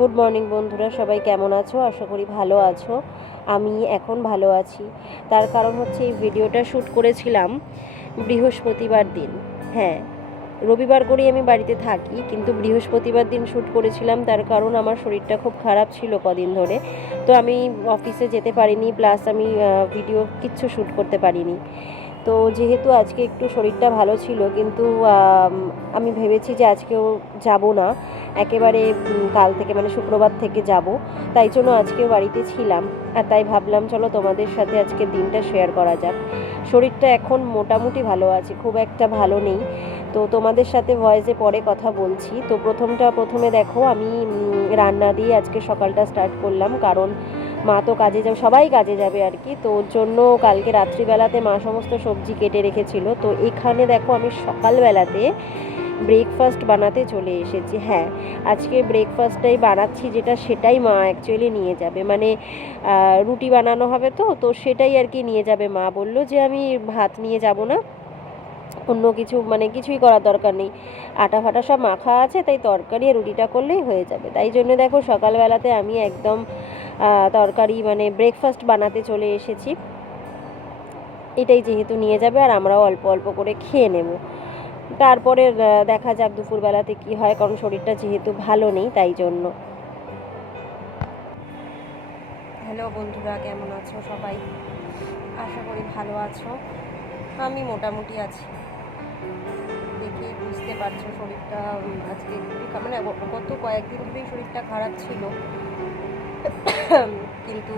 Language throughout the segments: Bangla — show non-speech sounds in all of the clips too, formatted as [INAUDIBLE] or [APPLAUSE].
গুড মর্নিং বন্ধুরা, সবাই কেমন আছো? আশা করি ভালো আছো। আমি এখন ভালো আছি। তার কারণ হচ্ছে এই ভিডিওটা শ্যুট করেছিলাম বৃহস্পতিবার দিন। হ্যাঁ রবিবার করেই আমি বাড়িতে থাকি, কিন্তু বৃহস্পতিবার দিন শ্যুট করেছিলাম। তার কারণ আমার শরীরটা খুব খারাপ ছিল কদিন ধরে। তো আমি অফিসে যেতে পারিনি, প্লাস আমি ভিডিও কিচ্ছু শ্যুট করতে পারিনি। তো যেহেতু আজকে একটু শরীরটা ভালো ছিল, কিন্তু আমি ভেবেছি যে আজকেও যাব না। একেবারে কাল থেকে মানে শুক্রবার থেকে যাব। তাই জন্য আজকেও বাড়িতে ছিলাম। আর তাই ভাবলাম, চলো তোমাদের সাথে আজকে দিনটা শেয়ার করা যাক। শরীরটা এখন মোটামুটি ভালো আছে, খুব একটা ভালো নেই। তো তোমাদের সাথে ভয়েসে পরে কথা বলছি। তো প্রথমটা, প্রথমে দেখো, আমি রান্না দিয়ে আজকে সকালটা স্টার্ট করলাম। কারণ মা তো কাজে যাবে, সবাই কাজে যাবে আর কি। তো ওর জন্য কালকে রাত্রিবেলাতে মা সমস্ত সবজি কেটে রেখেছিল। তো এখানে দেখো, আমি সকালবেলাতে ব্রেকফাস্ট বানাতে চলে এসেছি। হ্যাঁ আজকে ব্রেকফাস্টটাই বানাচ্ছি যেটা সেটাই মা অ্যাকচুয়ালি নিয়ে যাবে। মানে রুটি বানানো হবে তো তো সেটাই আর কি নিয়ে যাবে মা। বলল যে আমি ভাত নিয়ে যাব না। অন্য কিছু মানে কিছুই করার দরকার নেই। আটা ফাটা সব মাখা আছে, তাই তরকারি আর রুটিটা করলেই হয়ে যাবে। তাই জন্য দেখো সকালবেলাতে আমি একদম তরকারি মানে ব্রেকফাস্ট বানাতে চলে এসেছি। এটাই যেহেতু নিয়ে যাবে আর আমরাও অল্প অল্প করে খেয়ে নেব। তারপরে দেখা যাক দুপুরবেলাতে কি হয়, কারণ শরীরটা যেহেতু ভালো নেই, তাই জন্য। হ্যালো বন্ধুরা, কেমন আছো সবাই? আশা করি ভালো আছো। আমি মোটামুটি আছি। দেখি, বুঝতে পারছ শরীরটা আজকে মানে গত কয়েকদিন ধরেই শরীরটা খারাপ ছিল। কিন্তু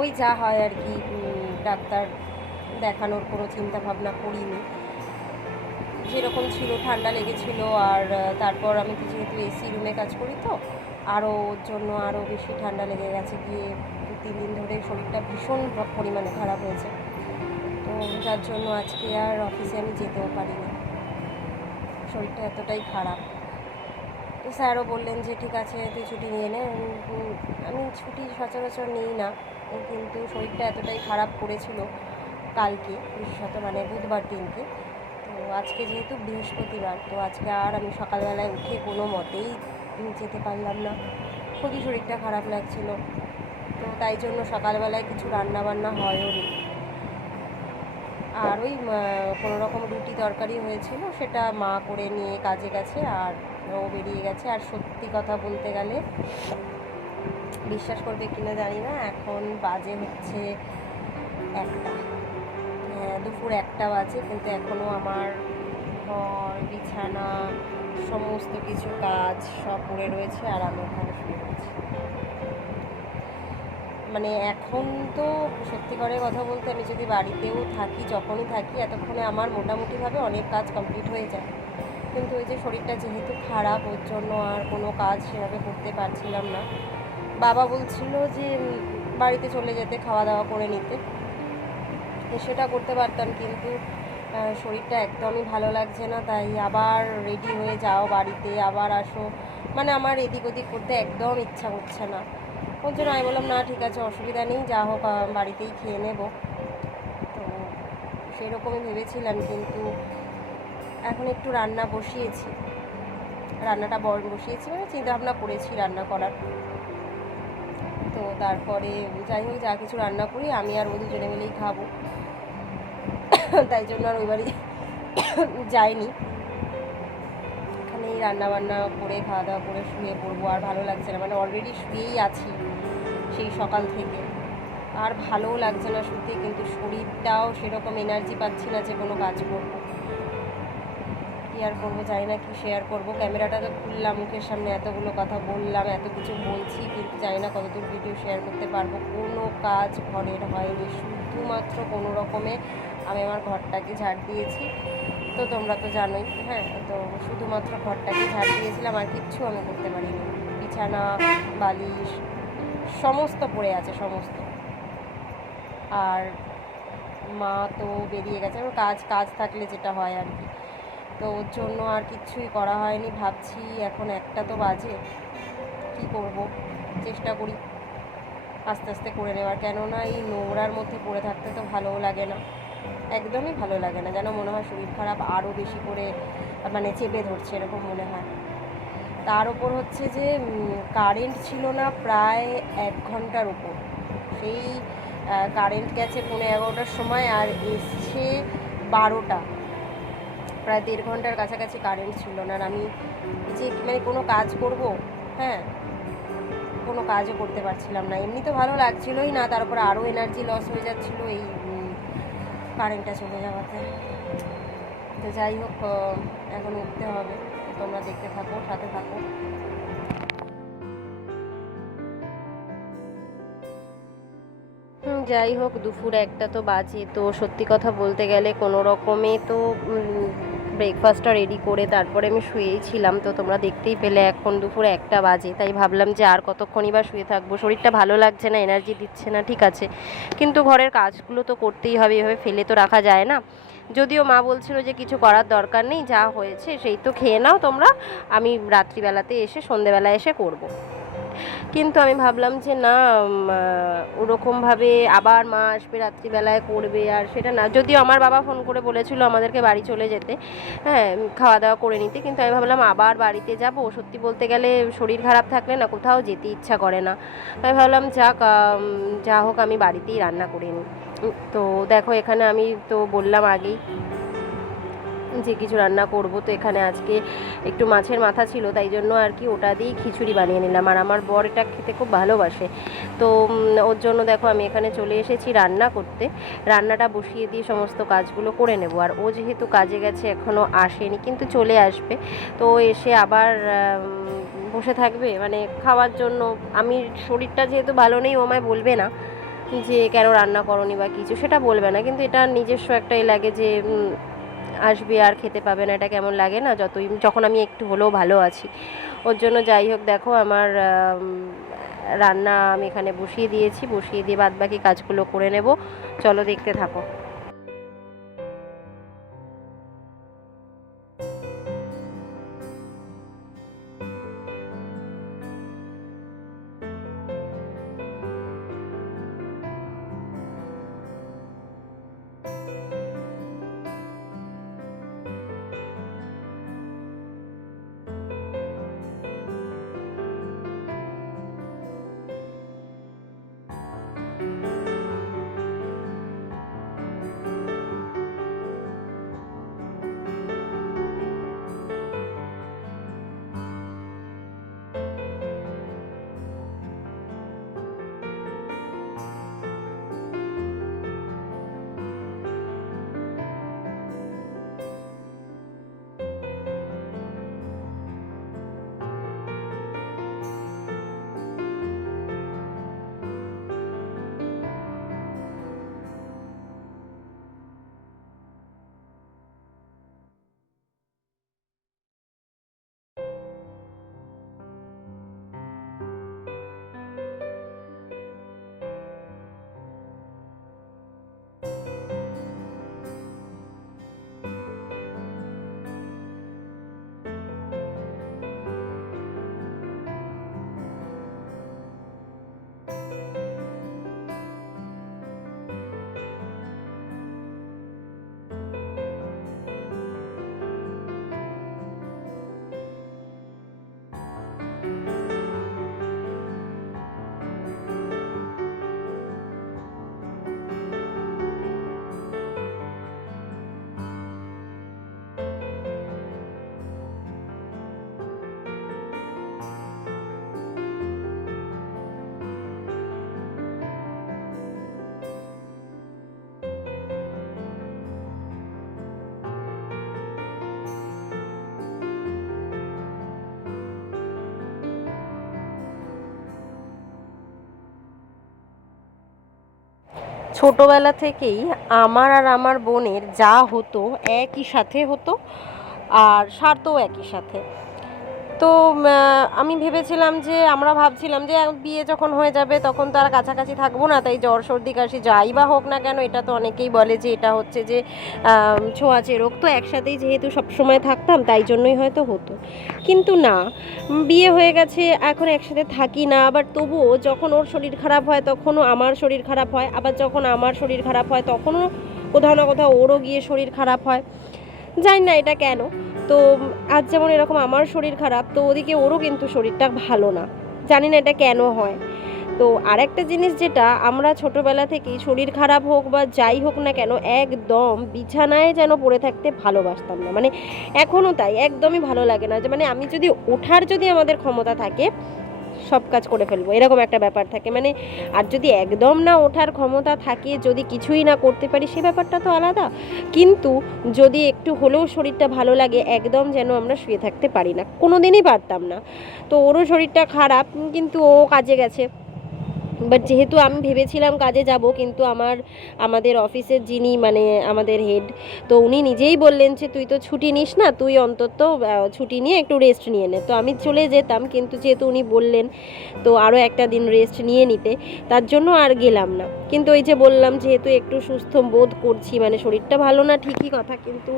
ওই যা হয় আর কি ডাক্তার দেখানোর কোনো চিন্তা ভাবনা করিনি। যেরকম ছিল, ঠান্ডা লেগেছিল আর তারপর আমি তো যেহেতু এসি রুমে কাজ করি তো আরও ওর জন্য আরও বেশি ঠান্ডা লেগে গেছে। গিয়ে দু, তিন দিন ধরে শরীরটা ভীষণ পরিমাণে খারাপ হয়েছে। তো যার জন্য আজকে আর অফিসে আমি যেতেও পারিনি। শরীরটা এতটাই খারাপ। তো স্যারও বললেন যে, ঠিক আছে, তুই ছুটি নিয়ে নে। আমি ছুটি সচরাচর নিই না, কিন্তু শরীরটা এতটাই খারাপ করেছিল কালকে, বিশেষত মানে বুধবার দিনকে। আজকে যেহেতু বৃহস্পতিবার, তো আজকে আর আমি সকালবেলায় উঠে কোনো মতেই যেতে পারলাম না। খুবই শরীরটা খারাপ লাগছিল। তো তাই জন্য সকালবেলায় কিছু রান্না বান্না হয়ও নি। আর ওই কোনো রকম রুটি তরকারি হয়েছিল, সেটা মা করে নিয়ে কাজে গেছে আর ও বেরিয়ে গেছে। আর সত্যি কথা বলতে গেলে, বিশ্বাস করবে কিনা জানি না, এখন বাজে হচ্ছে একটা। দুপুর একটা বাজে, কিন্তু এখনও আমার ঘর, বিছানা, সমস্ত কিছু কাজ সব পড়ে রয়েছে আর আমি ওখানে শুয়ে রয়েছি। মানে এখন তো সত্যি করে কথা বলতে আমি যদি বাড়িতেও থাকি, যখনই থাকি, এতক্ষণে আমার মোটামুটিভাবে অনেক কাজ কমপ্লিট হয়ে যায়। কিন্তু ওই যে শরীরটা যেহেতু খারাপ, ওর জন্য আর কোনো কাজ সেভাবে করতে পারছিলাম না। বাবা বলছিল যে বাড়িতে চলে যেতে, খাওয়া দাওয়া করে নিতে। সেটা করতে পারতাম, কিন্তু শরীরটা একদমই ভালো লাগছে না, তাই আবার রেডি হয়ে যাও বাড়িতে, আবার আসো। মানে আমার এদিক ওদিক করতে একদম ইচ্ছা করছে না। ওর জন্য আমি বললাম, না, ঠিক আছে, অসুবিধা নেই, যা হোক বাড়িতেই খেয়ে নেব। তো সেরকমই ভেবেছিলাম, কিন্তু এখন একটু রান্না বসিয়েছি। রান্নাটা বসিয়েছি মানে চিন্তা ভাবনা করেছি রান্না করার। তো তারপরে যাই হোক, যা কিছু রান্না করি, আমি আর ও দুজনে মিলেই খাব। তাই জন্য আর ওই বাড়ি যাইনি। এখানেই রান্না বান্না করে খাওয়া দাওয়া করে শুয়ে পড়ব, আর ভালো লাগছে না। মানে অলরেডি শুয়েই আছি সেই সকাল থেকে। আর ভালোও লাগছে না শুতে, কিন্তু শরীরটাও সেরকম এনার্জি পাচ্ছি না যে কোনো কাজ করব। আর করব, জানি না কি শেয়ার করব। ক্যামেরাটা তো খুললাম, মুখের সামনে এতগুলো কথা বললাম, এত কিছু বলছি, কিন্তু জানি না কতদূর ভিডিও শেয়ার করতে পারব। কোনো কাজ ঘরের হয়নি, শুধুমাত্র কোনো রকমে আমি আমার ঘরটাকে ঝাড় দিয়েছি। তো তোমরা তো জানোই হ্যাঁ তো শুধুমাত্র ঘরটাকে ঝাড় দিয়েছিলাম, আর কিচ্ছু আমি করতে পারিনি। বিছানা, বালিশ, সমস্ত পড়ে আছে, সমস্ত। আর মা তো বেরিয়ে গেছে, কাজ কাজ থাকলে যেটা হয় আর কি। তো ওর জন্য আর কিচ্ছুই করা হয়নি। ভাবছি এখন একটা তো বাজে, কি করব? চেষ্টা করি আস্তে আস্তে করে নেওয়ার। কেননা এই নোংরার মধ্যে পড়ে থাকতে তো ভালোও লাগে না। একদমই ভালো লাগে না। যেন মনে হয় শরীর খারাপ আরও বেশি করে মানে চেপে ধরছে এরকম মনে হয়। তার উপর হচ্ছে যে কারেন্ট ছিল না প্রায় এক ঘণ্টার উপর। সেই কারেন্ট গেছে পনেরো এগারোটার সময় আর এসছে বারোটা। প্রায় দেড় ঘণ্টার কাছাকাছি কারেন্ট ছিল না আর আমি যে মানে কোনো কাজ করব হ্যাঁ কোনো কাজও করতে পারছিলাম না। এমনি তো ভালো লাগছিলই না তারপরে আরও এনার্জি লস হয়ে যাচ্ছিল এই কারেন্টটা চলে যাওয়াতে। তো যাই হোক এখন উঠতে হবে। তোমরা দেখতে থাকো, সাথে থাকো। যাই হোক, দুপুর একটা তো বাজে। তো সত্যি কথা বলতে গেলে কোনো রকমে তো ব্রেকফাস্টটা রেডি করে তারপরে আমি শুয়েই ছিলাম। তো তোমরা দেখতেই পেলে এখন দুপুর একটা বাজে, তাই ভাবলাম যে আর কতক্ষণই বা শুয়ে থাকব। শরীরটা ভালো লাগছে না এনার্জি দিচ্ছে না, ঠিক আছে। কিন্তু ঘরের কাজগুলো তো করতেই হবে, এভাবে ফেলে তো রাখা যায় না। যদিও মা বলছিল যে কিছু করার দরকার নেই, যা হয়েছে সেই তো খেয়ে নাও তোমরা। আমি রাত্রিবেলাতে এসে সন্ধেবেলা এসে করব। কিন্তু আমি ভাবলাম যে না ওরকমভাবে আবার মা আসবে রাত্রিবেলায় করবে আর সেটা না। যদিও আমার বাবা ফোন করে বলেছিল আমাদেরকে বাড়ি চলে যেতে হ্যাঁ খাওয়া দাওয়া করে নিতে। কিন্তু আমি ভাবলাম আবার বাড়িতে যাব। সত্যি বলতে গেলে শরীর খারাপ থাকলে না কোথাও যেতে ইচ্ছা করে না। তাই ভাবলাম যাক যা হোক আমি বাড়িতেই রান্না করে নিই। তো দেখো এখানে আমি তো বললাম আগেই যে কিছু রান্না করব, তো এখানে আজকে একটু মাছের মাথা ছিল, তাই জন্য আর কি ওটা দিয়েই খিচুড়ি বানিয়ে নিলাম। আর আমার বর এটা খেতে খুব ভালোবাসে। তো ওর জন্য দেখো আমি এখানে চলে এসেছি রান্না করতে। রান্নাটা বসিয়ে দিয়ে সমস্ত কাজগুলো করে নেব। আর ও যেহেতু কাজে গেছে এখনও আসেনি, কিন্তু চলে আসবে। তো এসে আবার বসে থাকবে। মানে খাওয়ার জন্য আমি শরীরটা যেহেতু ভালো নেই, ও আমায় বলবে না যে কেন রান্না করনি বা কিছু, সেটা বলবে না। কিন্তু এটা নিজস্ব একটা এ লাগে যে আসবে আর খেতে পাবে না, এটা কেমন লাগে না? যতই, যখন আমি একটু হলেও ভালো আছি। ওর জন্য যাই হোক, দেখো আমার রান্না আমি এখানে বসিয়ে দিয়েছি। বসিয়ে দিয়ে বাদ বাকি কাজগুলো করে নেব। চলো দেখতে থাকো। ছোটোবেলা থেকেই আমার আর আমার বোনের যা হতো, একই সাথে হতো, আর সারতেও একই সাথে। তো আমি ভেবেছিলাম যে, আমরা ভাবছিলাম যে বিয়ে যখন হয়ে যাবে তখন তো আর কাছাকাছি থাকব না, তাই জ্বর সর্দি কাশি যাই বা হোক না কেন, এটা তো অনেকেই বলে যে, এটা হচ্ছে যে ছোঁয়াচে রোগ। তো একসাথেই যেহেতু সবসময় থাকতাম, তাই জন্যই হয়তো হতো। কিন্তু না বিয়ে হয়ে গেছে, এখন একসাথে থাকি না, আবার তবুও যখন ওর শরীর খারাপ হয় তখনও আমার শরীর খারাপ হয়, আবার যখন আমার শরীর খারাপ হয় তখনও কোথাও না কোথাও ওরও গিয়ে শরীর খারাপ হয়। জানি না এটা কেন তো আজ যেমন এরকম আমার শরীর খারাপ, তো ওদিকে ওরও কিন্তু শরীরটা ভালো না। জানি না এটা কেন হয়। তো আরেকটা জিনিস যেটা, আমরা ছোটবেলা থেকেই শরীর খারাপ হোক বা যাই হোক না কেন, একদম বিছানায় যেন পড়ে থাকতে ভালোবাসতাম না। মানে এখনও তাই, একদমই ভালো লাগে না। যে মানে আমি যদি ওঠার যদি আমাদের ক্ষমতা থাকে সব কাজ করে ফেলব, এরকম একটা ব্যাপার থাকে। মানে আর যদি একদম না ওঠার ক্ষমতা থাকে, যদি কিছুই না করতে পারি, সে ব্যাপারটা তো আলাদা। কিন্তু যদি একটু হলেও শরীরটা ভালো লাগে, একদম যেন আমরা শুয়ে থাকতে পারি না কোনো দিনই পারতাম না। তো ওরও শরীরটা খারাপ, কিন্তু ও কাজে গেছে। বাট যেহেতু আমি ভেবেছিলাম কাজে যাব, কিন্তু আমার, আমাদের অফিসের যিনি মানে আমাদের হেড তো উনি নিজেই বললেন যে, তুই তো ছুটি নিস না, তুই অন্তত ছুটি নিয়ে একটু রেস্ট নিয়ে নে। তো আমি চলে যেতাম, কিন্তু যেহেতু উনি বললেন, তো আরও একটা দিন রেস্ট নিয়ে নিতে। তার জন্য আর গেলাম না। কিন্তু ওই যে বললাম, যেহেতু একটু সুস্থ বোধ করছি মানে শরীরটা ভালো না, ঠিকই কথা, কিন্তু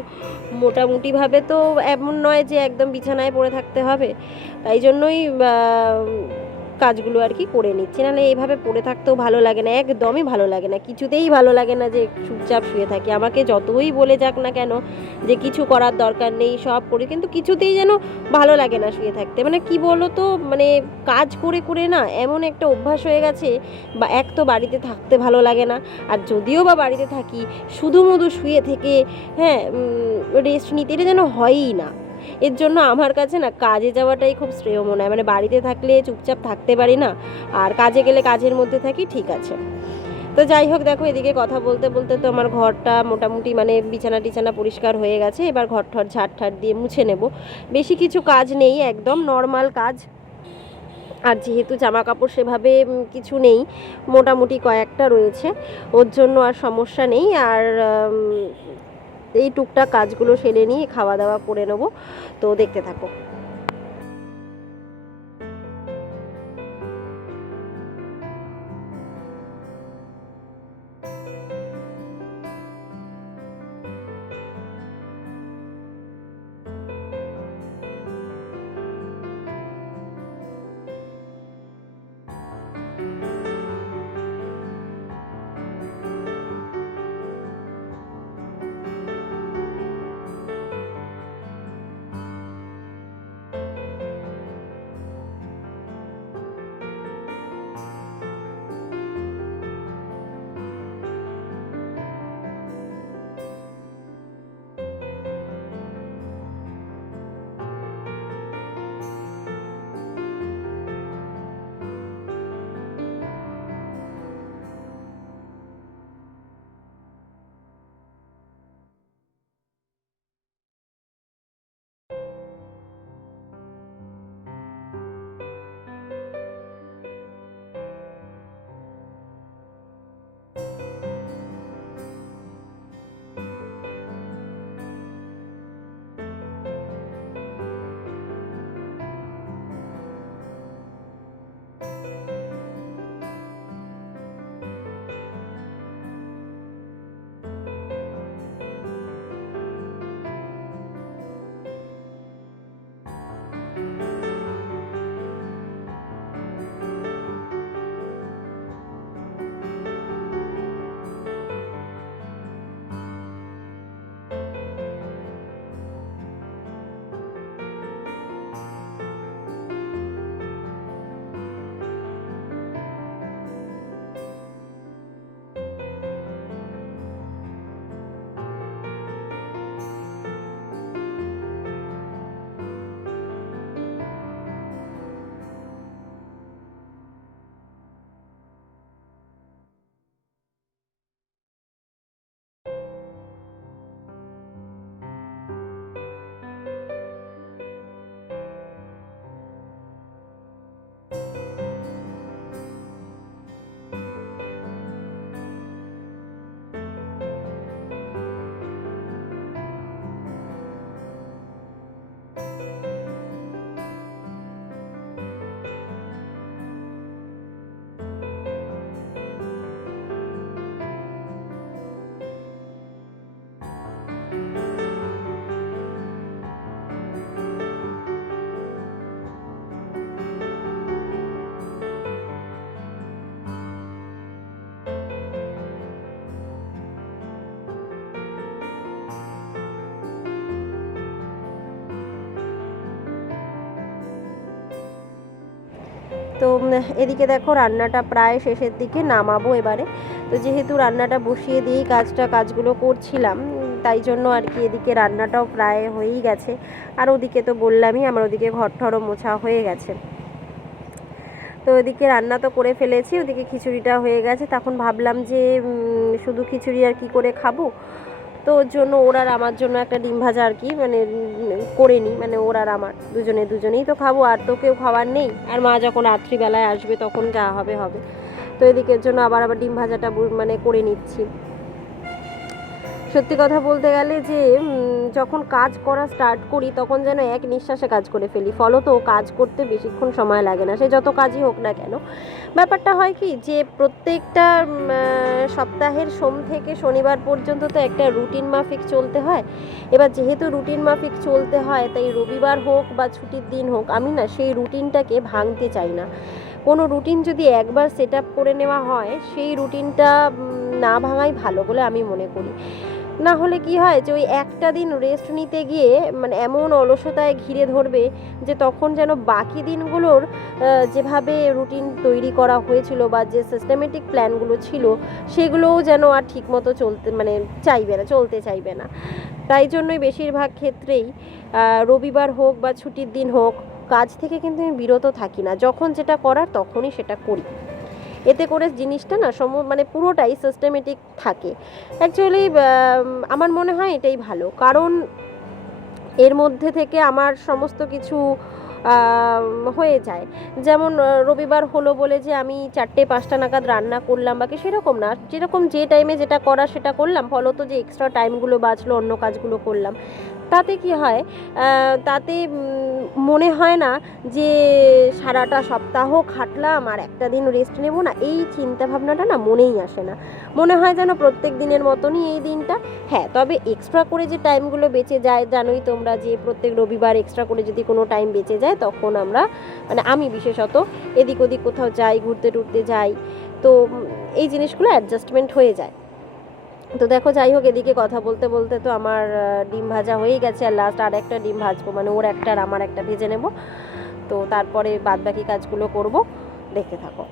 মোটামুটিভাবে তো এমন নয় যে, একদম বিছানায় পড়ে থাকতে হবে। তাই জন্যই কাজগুলো আর কি করে নিচ্ছি। নাহলে এইভাবে পড়ে থাকতেও ভালো লাগে না, একদমই ভালো লাগে না, কিছুতেই ভালো লাগে না যে চুপচাপ শুয়ে থাকি। আমাকে যতই বলে যাক না কেন যে কিছু করার দরকার নেই, সব করি, কিন্তু কিছুতেই যেন ভালো লাগে না শুয়ে থাকতে। মানে কি বলো তো মানে কাজ করে করে না এমন একটা অভ্যাস হয়ে গেছে, বা এক তো বাড়িতে থাকতে ভালো লাগে না, আর যদিও বা বাড়িতে থাকি, শুধু মধু শুয়ে থেকে হ্যাঁ রেস্ট নিতে এটা যেন হয়ই না। এর জন্য আমার কাছে না কাজে যাওয়াটাই খুব শ্রেয় মনে হয়। মানে বাড়িতে থাকলে চুপচাপ থাকতে পারি না, আর কাজে গেলে কাজের মধ্যে থাকি, ঠিক আছে। তো যাই হোক, দেখো এদিকে কথা বলতে বলতে তো আমার ঘরটা মোটামুটি মানে বিছানা টিছানা পরিষ্কার হয়ে গেছে। এবার ঘর ঠর ঝাড় ঠাট দিয়ে মুছে নেব। বেশি কিছু কাজ নেই, একদম নর্মাল কাজ। আর যেহেতু জামা কাপড় সেভাবে কিছু নেই, মোটামুটি কয়েকটা রয়েছে। ওর জন্য আর সমস্যা নেই। আর এই টুকটাক কাজগুলো সেরে নিয়ে খাওয়া দাওয়া করে নেব। তো দেখতে থাকো। তো এদিকে দেখো রান্নাটা প্রায় শেষের দিকে নামাবো এবারে। তো যেহেতু রান্নাটা বসিয়ে দিয়েই কাজটা, কাজগুলো করছিলাম, তাই জন্য আর কি এদিকে রান্নাটাও প্রায় হয়েই গেছে। আর ওদিকে তো বললামই, আমার ওদিকে ঘর ঠরও মোছা হয়ে গেছে। তো ওদিকে রান্না তো করে ফেলেছি, ওদিকে খিচুড়িটা হয়ে গেছে। তখন ভাবলাম যে শুধু খিচুড়ি আর কি করে খাব? তো ওর জন্য ওর আর আমার জন্য একটা ডিম ভাজা আর কি মানে করে নিই মানে ওর আর আমার, দুজনে দুজনেই তো খাব, আর তো কেউ খাবার নেই। আর মা যখন রাত্রিবেলায় আসবে তখন যা হবে হবে। তো এদিকের জন্য আবার আবার ডিম ভাজাটা মানে করে নিচ্ছি। সত্যি কথা বলতে গেলে যে যখন কাজ করা স্টার্ট করি, তখন যেন এক নিঃশ্বাসে কাজ করে ফেলি। ফলত কাজ করতে বেশিক্ষণ সময় লাগে না। সে যত কাজই হোক না কেন। ব্যাপারটা হয় কি যে, প্রত্যেকটা সপ্তাহের সোম থেকে শনিবার পর্যন্ত তো একটা রুটিন মাফিক চলতে হয়। এবার যেহেতু রুটিন মাফিক চলতে হয়, তাই রবিবার হোক বা ছুটির দিন হোক, আমি না সেই রুটিনটাকে ভাঙতে চাই না। কোনো রুটিন যদি একবার সেট আপ করে নেওয়া হয়, সেই রুটিনটা না ভাঙাই ভালো বলে আমি মনে করি। না হলে কি হয় যে ওই একটা দিন রেস্ট নিতে গিয়ে মানে এমন অলসতায় ঘিরে ধরবে যে তখন যেন বাকি দিনগুলোর যেভাবে রুটিন তৈরি করা হয়েছিল বা যে সিস্টেমেটিক প্ল্যানগুলো ছিল, সেগুলোও যেন আর ঠিকমতো চলতে মানে চাইবে না, চলতে চাইবে না। তাই জন্যই বেশিরভাগ ক্ষেত্রেই রবিবার হোক বা ছুটির দিন হোক, কাজ থেকে কিন্তু আমি বিরত থাকি না। যখন যেটা করার তখনই সেটা করি। এতে করে জিনিসটা না সম মানে পুরোটাই সিস্টেমেটিক থাকে। অ্যাকচুয়ালি আমার মনে হয় এটাই ভালো। কারণ এর মধ্যে থেকে আমার সমস্ত কিছু হয়ে যায়। যেমন রবিবার হলো বলে যে আমি চারটে পাঁচটা নাগাদ রান্না করলাম বাকি সেরকম না। যেরকম যে টাইমে যেটা করা সেটা করলাম, ফলত যে এক্সট্রা টাইমগুলো বাঁচলো, অন্য কাজগুলো করলাম। তাতে কি হয়? তাতে মনে হয় না যে সারাটা সপ্তাহ খাটলাম আর একটা দিন রেস্ট নেব না। এই চিন্তা ভাবনাটা না মনেই আসে না। মনে হয় যেন প্রত্যেক দিনের মতনই এই দিনটা। হ্যাঁ তবে এক্সট্রা করে যে টাইমগুলো বেঁচে যায়, জানোই তোমরা যে প্রত্যেক রবিবার এক্সট্রা করে যদি কোনো টাইম বেঁচে যায়, তখন আমরা মানে আমি বিশেষত এদিক ওদিক কোথাও যাই, ঘুরতে টুরতে যাই, তো এই জিনিসগুলো অ্যাডজাস্টমেন্ট হয়ে যায়। তো দেখো, যাই হোক, এদিকে কথা বলতে বলতে তো আমার ডিম ভাজা হয়েই গেছে। আর লাস্ট আর একটা ডিম ভাজবো মানে ওর একটা আর আমার একটা ভেজে নেব। তো তারপরে বাদবাকি কাজগুলো করব। দেখতে থাকো।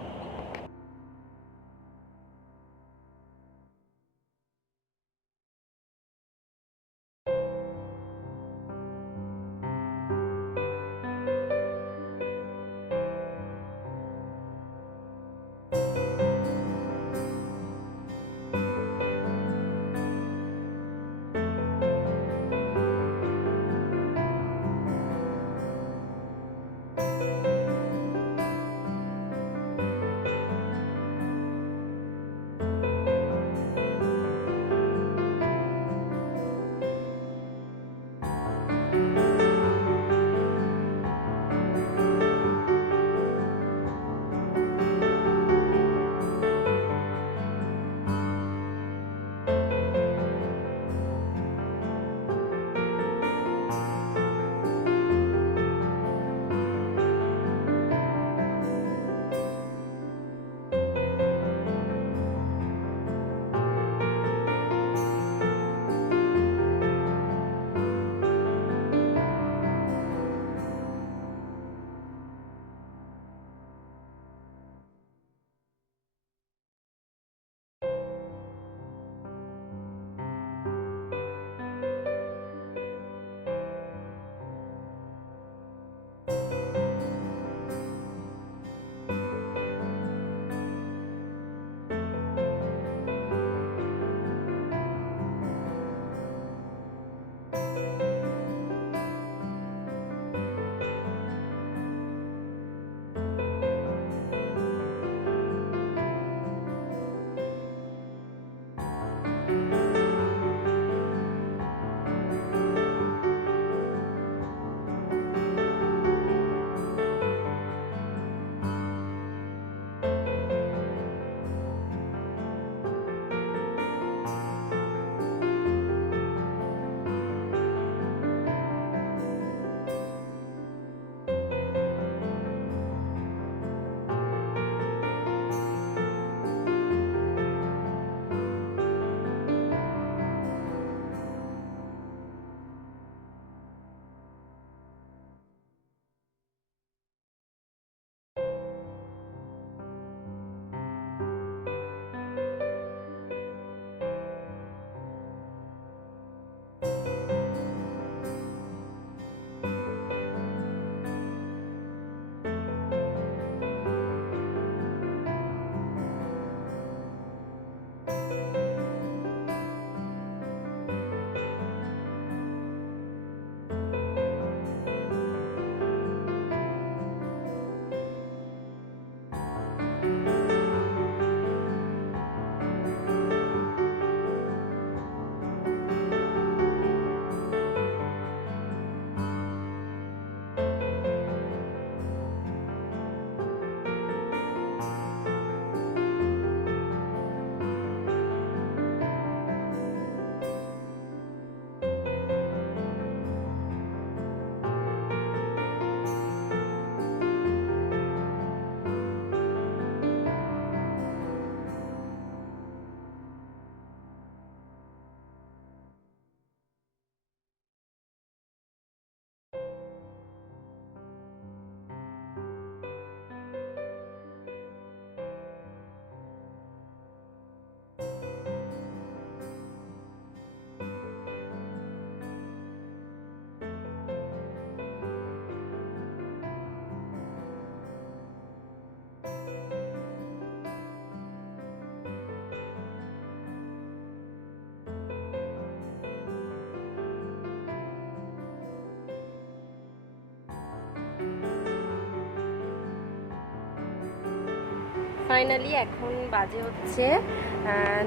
ফাইনালি এখন বাজে হচ্ছে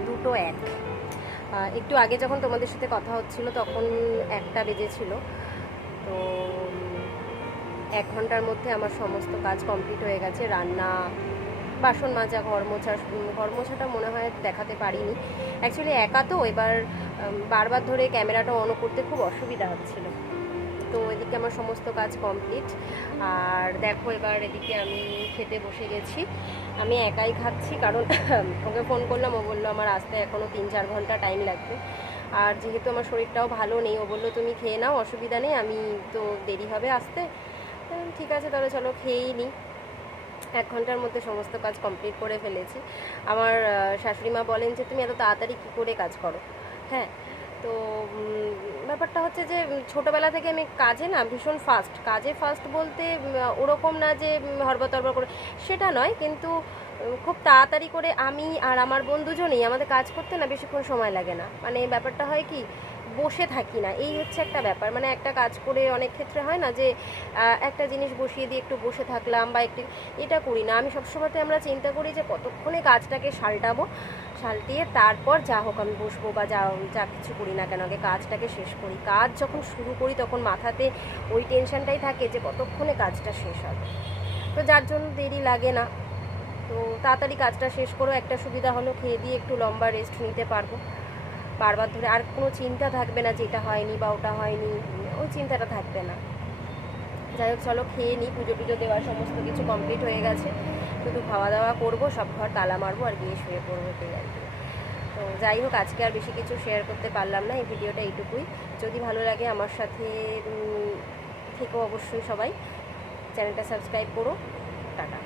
দুটো এক। একটু আগে যখন তোমাদের সাথে কথা হচ্ছিল, তখন একটা বেজেছিল। তো এক ঘণ্টার মধ্যে আমার সমস্ত কাজ কমপ্লিট হয়ে গেছে। রান্না, বাসন মাজা, ঘর মোছা ঘর মোছাটা মনে হয় দেখাতে পারিনি। অ্যাকচুয়ালি একা তো, এবার বারবার ধরে ক্যামেরাটা অন করতে খুব অসুবিধা হচ্ছিল। তো এদিকে আমার সমস্ত কাজ কমপ্লিট আর দেখো, এবার এদিকে আমি খেতে বসে গেছি। আমি একাই খাচ্ছি, কারণ [LAUGHS] ওকে ফোন করলাম, ও বলল আমার আসতে এখনও তিন চার ঘণ্টা টাইম লাগবে। আর যেহেতু আমার শরীরটাও ভালো নেই, ও বলল তুমি খেয়ে নাও, অসুবিধা নেই, আমি তো দেরি হবে আসতে। ঠিক আছে, তাহলে চলো খেয়েই নিই এক ঘণ্টার মধ্যে সমস্ত কাজ কমপ্লিট করে ফেলেছি। আমার শাশুড়ি মা বলেন যে তুমি এত তাড়াতাড়ি কী করে কাজ করো? হ্যাঁ তো ব্যাপারটা হচ্ছে যে, ছোটবেলা থেকে আমি কাজে না, ভীষণ ফাস্ট কাজে ফাস্ট বলতে ওরকম না যে হরবা তরবা করে। সেটা নয়, কিন্তু খুব তাড়াতাড়ি করে আমি আর আমার বোন আমাদের কাজ করতে না বেশিক্ষণ সময় লাগে না। মানে ব্যাপারটা হয় কি, বসে থাকি না। এই হচ্ছে একটা ব্যাপার। মানে একটা কাজ করে অনেক ক্ষেত্রে হয় না যে একটা জিনিস বসিয়ে দিয়ে একটু বসে থাকলাম বা একটু, এটা করি না। আমি সবসময়তে আমরা চিন্তা করি যে, কতক্ষণে কাজটাকে সালটাবো। সালটিয়ে তারপর যা হোক আমি বসবো বা যা যা কিছু করি না কেন, আগে কাজটাকে শেষ করি। কাজ যখন শুরু করি তখন মাথাতে ওই টেনশনটাই থাকে যে কতক্ষণে কাজটা শেষ হবে। তো যার জন্য দেরি লাগে না। তো তাড়াতাড়ি কাজটা শেষ করেও একটা সুবিধা হলো খেয়ে দিয়ে একটু লম্বা রেস্ট নিতে পারব। বারবার ধরে আর কোনো চিন্তা থাকবে না যে এটা হয়নি বা ওটা হয়নি, ওই চিন্তাটা থাকবে না। যাই হোক, চলো খেয়ে নিই পুজো টুজো দেওয়ার সমস্ত কিছু কমপ্লিট হয়ে গেছে। শুধু খাওয়া দাওয়া করব, সব ঘর তালা মারবো আর গিয়ে শুয়ে পড়ব সেই আর কি। তো যাই হোক, আজকে আর বেশি কিছু শেয়ার করতে পারলাম না, এই ভিডিওটা এইটুকুই। যদি ভালো লাগে আমার সাথে থেকেও অবশ্যই সবাই। চ্যানেলটা সাবস্ক্রাইব করো। টাটা।